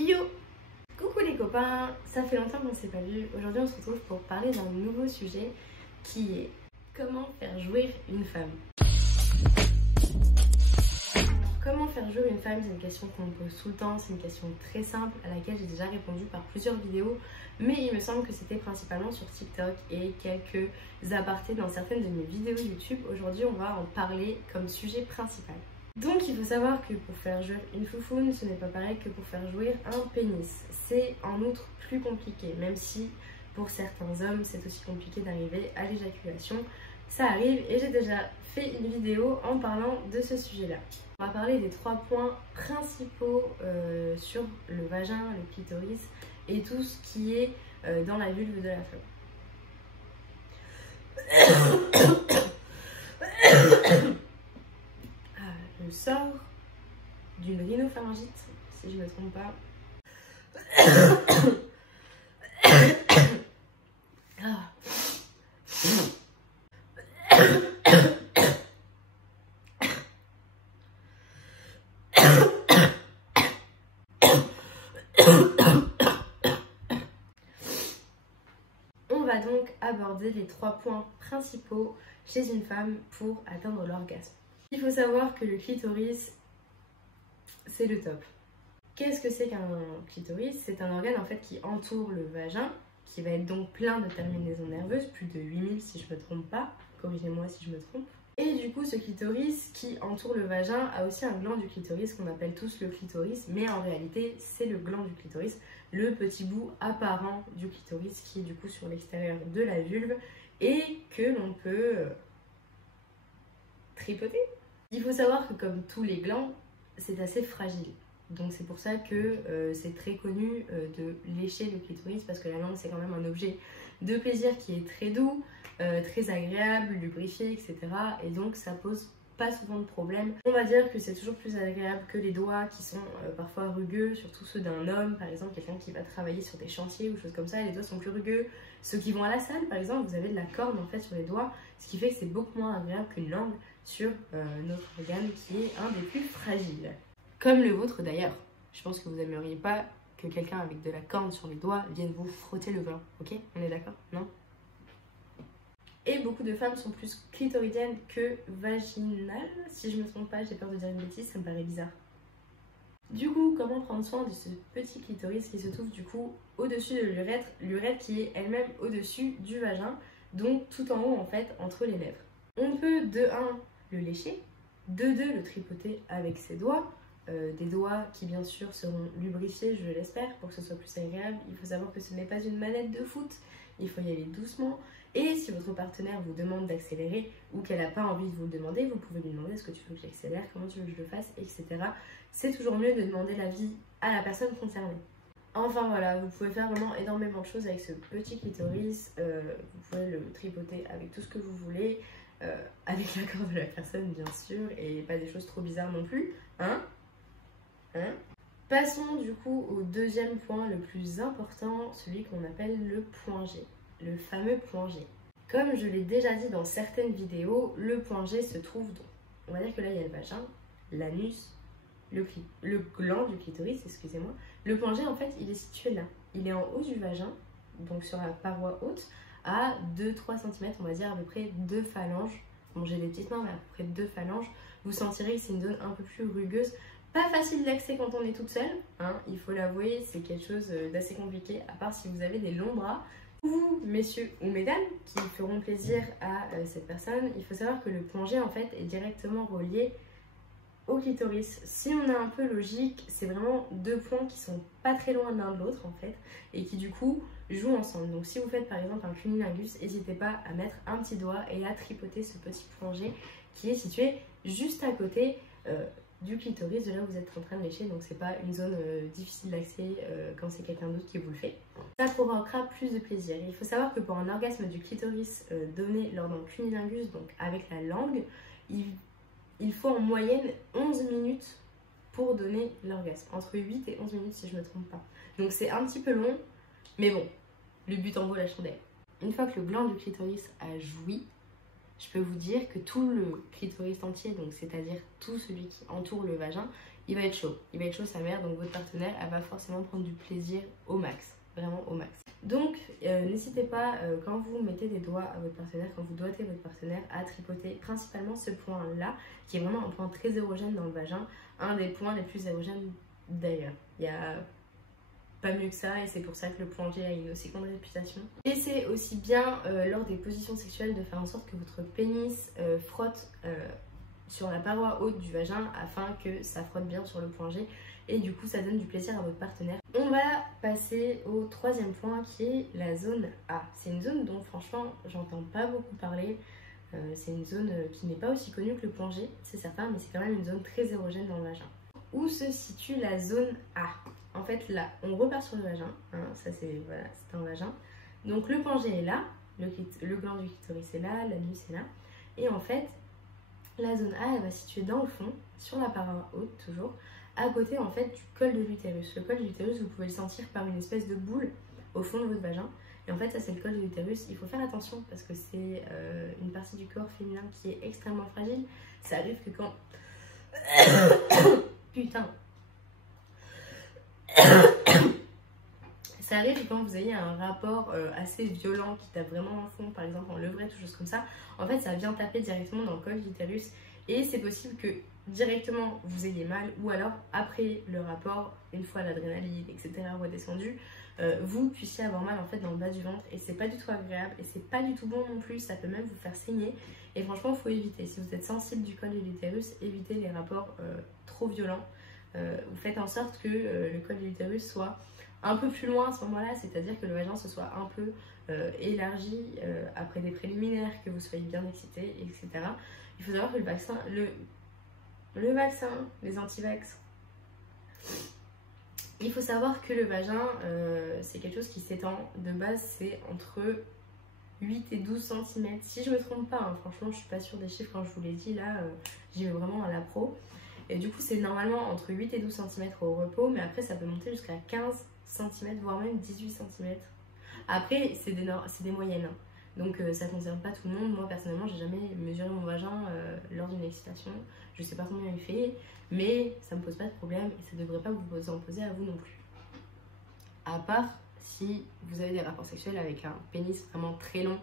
Yo! Coucou les copains, ça fait longtemps qu'on ne s'est pas vu. Aujourd'hui on se retrouve pour parler d'un nouveau sujet qui est comment faire jouir une femme. Comment faire jouir une femme, c'est une question qu'on me pose tout le temps, c'est une question très simple à laquelle j'ai déjà répondu par plusieurs vidéos, mais il me semble que c'était principalement sur TikTok et quelques apartés dans certaines de mes vidéos YouTube. Aujourd'hui on va en parler comme sujet principal. Donc il faut savoir que pour faire jouir une foufoune, ce n'est pas pareil que pour faire jouir un pénis. C'est en outre plus compliqué, même si pour certains hommes c'est aussi compliqué d'arriver à l'éjaculation. Ça arrive et j'ai déjà fait une vidéo en parlant de ce sujet-là. On va parler des 3 points principaux sur le vagin, le clitoris et tout ce qui est dans la vulve de la femme. Je sors d'une rhinopharyngite, si je ne me trompe pas. On va donc aborder les 3 points principaux chez une femme pour atteindre l'orgasme. Il faut savoir que le clitoris, c'est le top. Qu'est-ce que c'est qu'un clitoris? C'est un organe en fait qui entoure le vagin, qui va être donc plein de terminaisons nerveuses, plus de 8000 si je ne me trompe pas, corrigez-moi si je me trompe. Et du coup ce clitoris qui entoure le vagin a aussi un gland du clitoris qu'on appelle tous le clitoris, mais en réalité c'est le gland du clitoris, le petit bout apparent du clitoris qui est du coup sur l'extérieur de la vulve et que l'on peut tripoter. Il faut savoir que comme tous les glands, c'est assez fragile. Donc c'est pour ça que c'est très connu de lécher le clitoris parce que la langue c'est quand même un objet de plaisir qui est très doux, très agréable, lubrifié, etc. Et donc ça pose pas souvent de problème. On va dire que c'est toujours plus agréable que les doigts qui sont parfois rugueux, surtout ceux d'un homme, par exemple quelqu'un qui va travailler sur des chantiers ou choses comme ça, les doigts sont plus rugueux. Ceux qui vont à la salle, par exemple, vous avez de la corne en fait sur les doigts, ce qui fait que c'est beaucoup moins agréable qu'une langue sur notre organe qui est un des plus fragiles. Comme le vôtre d'ailleurs. Je pense que vous n'aimeriez pas que quelqu'un avec de la corne sur les doigts vienne vous frotter le gland, ok? On est d'accord? Non? Et beaucoup de femmes sont plus clitoridiennes que vaginales. Si je me trompe pas, j'ai peur de dire une bêtise, ça me paraît bizarre. Du coup, comment prendre soin de ce petit clitoris qui se trouve du coup au-dessus de l'urètre qui est elle-même au-dessus du vagin, donc tout en haut en fait, entre les lèvres. On peut de 1 le lécher, de 2 le tripoter avec ses doigts, des doigts qui bien sûr seront lubrifiés, je l'espère, pour que ce soit plus agréable. Il faut savoir que ce n'est pas une manette de foot, il faut y aller doucement. Et si votre partenaire vous demande d'accélérer ou qu'elle n'a pas envie de vous le demander, vous pouvez lui demander est-ce que tu veux que j'accélère, comment tu veux que je le fasse, etc. C'est toujours mieux de demander l'avis à la personne concernée. Enfin voilà, vous pouvez faire vraiment énormément de choses avec ce petit clitoris. Vous pouvez le tripoter avec tout ce que vous voulez, avec l'accord de la personne bien sûr, et pas des choses trop bizarres non plus. Passons du coup au deuxième point le plus important, celui qu'on appelle le point G. Le fameux point G. Comme je l'ai déjà dit dans certaines vidéos, le point G se trouve donc, on va dire que là il y a le vagin, l'anus, le gland du clitoris, excusez-moi. Le point G en fait il est situé là, il est en haut du vagin, donc sur la paroi haute, à 2-3 cm, on va dire à peu près 2 phalanges. Bon j'ai des petites mains mais à peu près 2 phalanges. Vous sentirez que c'est une zone un peu plus rugueuse. Pas facile d'accès quand on est toute seule, hein, il faut l'avouer, c'est quelque chose d'assez compliqué, à part si vous avez des longs bras. Vous, messieurs ou mesdames, qui feront plaisir à cette personne, il faut savoir que le point G en fait est directement relié au clitoris. Si on est un peu logique, c'est vraiment 2 points qui sont pas très loin l'un de l'autre en fait, et qui du coup jouent ensemble. Donc si vous faites par exemple un cunnilingus, n'hésitez pas à mettre un petit doigt et à tripoter ce petit point G qui est situé juste à côté du clitoris de là où vous êtes en train de lécher, donc c'est pas une zone difficile d'accès quand c'est quelqu'un d'autre qui vous le fait. Ça provoquera plus de plaisir. Il faut savoir que pour un orgasme du clitoris donné lors d'un cunnilingus, donc avec la langue, il faut en moyenne 11 minutes pour donner l'orgasme. Entre 8 et 11 minutes si je me trompe pas. Donc c'est un petit peu long, mais bon, le but en vaut la chandelle. Une fois que le gland du clitoris a joui, je peux vous dire que tout le clitoris entier, donc c'est-à-dire tout celui qui entoure le vagin, il va être chaud. Il va être chaud sa mère, donc votre partenaire, elle va forcément prendre du plaisir au max. Vraiment au max. Donc n'hésitez pas quand vous mettez des doigts à votre partenaire, quand vous doigtez votre partenaire, à tripoter principalement ce point là qui est vraiment un point très érogène dans le vagin, un des points les plus érogènes d'ailleurs. Il y a pas mieux que ça et c'est pour ça que le point G a une aussi grande réputation. Et c'est aussi bien lors des positions sexuelles de faire en sorte que votre pénis frotte sur la paroi haute du vagin afin que ça frotte bien sur le point G et du coup ça donne du plaisir à votre partenaire. On va passer au troisième point qui est la zone A. C'est une zone dont franchement j'entends pas beaucoup parler. C'est une zone qui n'est pas aussi connue que le point G, c'est certain, mais c'est quand même une zone très érogène dans le vagin. Où se situe la zone A? En fait là, on repart sur le vagin, hein, ça c'est voilà, c'est un vagin. Donc le point G est là, le gland du clitoris est là, l'anus est là. Et en fait, la zone A, elle va se situer dans le fond, sur la paroi haute toujours, à côté en fait du col de l'utérus. Le col de l'utérus, vous pouvez le sentir par une espèce de boule au fond de votre vagin. Et en fait, ça c'est le col de l'utérus. Il faut faire attention parce que c'est une partie du corps féminin qui est extrêmement fragile. Ça arrive que quand... Putain. Ça arrive quand vous ayez un rapport assez violent qui tape vraiment dans le fond, par exemple en levrette ou choses comme ça. En fait, ça vient taper directement dans le col de l'utérus et c'est possible que directement vous ayez mal ou alors après le rapport, une fois l'adrénaline, etc. redescendu, vous puissiez avoir mal en fait dans le bas du ventre et c'est pas du tout agréable et c'est pas du tout bon non plus, ça peut même vous faire saigner et franchement il faut éviter. Si vous êtes sensible du col de l'utérus, évitez les rapports trop violents. Vous faites en sorte que le col de l'utérus soit un peu plus loin à ce moment-là, c'est-à-dire que le vagin se soit un peu élargi après des préliminaires, que vous soyez bien excité, etc. Il faut savoir que le vaccin, les anti-vax, il faut savoir que le vagin, c'est quelque chose qui s'étend. De base, c'est entre 8 et 12 cm. Si je me trompe pas, hein, franchement, je suis pas sûre des chiffres quand je vous l'ai dit, là, j'y vais vraiment à la pro. Et du coup, c'est normalement entre 8 et 12 cm au repos, mais après, ça peut monter jusqu'à 15 cm, voire même 18 cm. Après, c'est des moyennes. Hein. Donc, ça ne concerne pas tout le monde. Moi, personnellement, j'ai jamais mesuré mon vagin lors d'une excitation. Je sais pas combien il fait, mais ça me pose pas de problème et ça devrait pas vous en poser à vous non plus. À part si vous avez des rapports sexuels avec un pénis vraiment très long,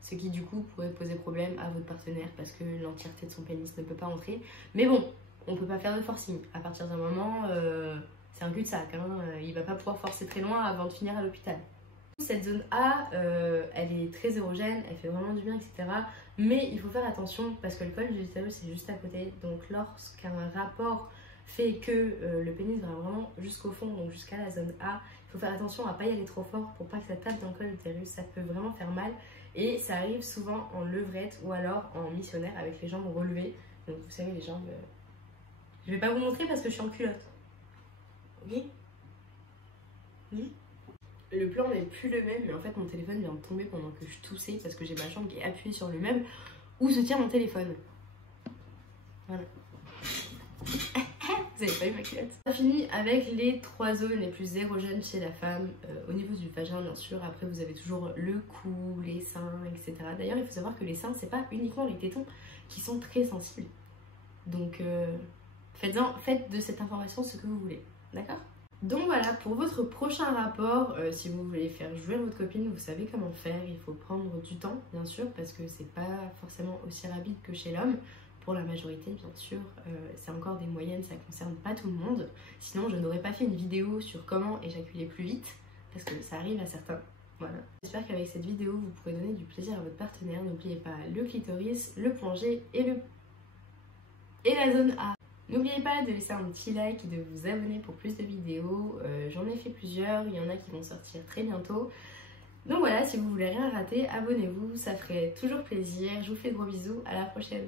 ce qui du coup pourrait poser problème à votre partenaire parce que l'entièreté de son pénis ne peut pas entrer. Mais bon, on peut pas faire de forcing. À partir d'un moment, c'est un cul-de-sac. Hein. Il va pas pouvoir forcer très loin avant de finir à l'hôpital. Cette zone A, elle est très érogène, elle fait vraiment du bien, etc. Mais il faut faire attention parce que le col de l'utérus c'est juste à côté. Donc lorsqu'un rapport fait que le pénis va vraiment jusqu'au fond, donc jusqu'à la zone A, il faut faire attention à pas y aller trop fort pour pas que ça tape dans le col de l'utérus. Ça peut vraiment faire mal et ça arrive souvent en levrette ou alors en missionnaire avec les jambes relevées. Donc vous savez les jambes... Je vais pas vous montrer parce que je suis en culotte. Ok? Oui. Le plan n'est plus le même, mais en fait mon téléphone vient de tomber pendant que je toussais parce que j'ai ma jambe qui est appuyée sur le meuble où se tient mon téléphone. Voilà. Vous avez pas eu ma culotte. On a fini avec les 3 zones les plus érogènes chez la femme. Au niveau du vagin, bien sûr. Après, vous avez toujours le cou, les seins, etc. D'ailleurs, il faut savoir que les seins, c'est pas uniquement les tétons qui sont très sensibles. Donc, faites de cette information ce que vous voulez. D'accord ? Donc voilà, pour votre prochain rapport, si vous voulez faire jouer votre copine, vous savez comment faire. Il faut prendre du temps, bien sûr, parce que c'est pas forcément aussi rapide que chez l'homme. Pour la majorité, bien sûr, c'est encore des moyennes, ça concerne pas tout le monde. Sinon, je n'aurais pas fait une vidéo sur comment éjaculer plus vite, parce que ça arrive à certains. Voilà. J'espère qu'avec cette vidéo, vous pourrez donner du plaisir à votre partenaire. N'oubliez pas le clitoris, le point G et la zone A. N'oubliez pas de laisser un petit like et de vous abonner pour plus de vidéos. J'en ai fait plusieurs, il y en a qui vont sortir très bientôt. Donc voilà, si vous voulez rien rater, abonnez-vous, ça ferait toujours plaisir. Je vous fais de gros bisous, à la prochaine.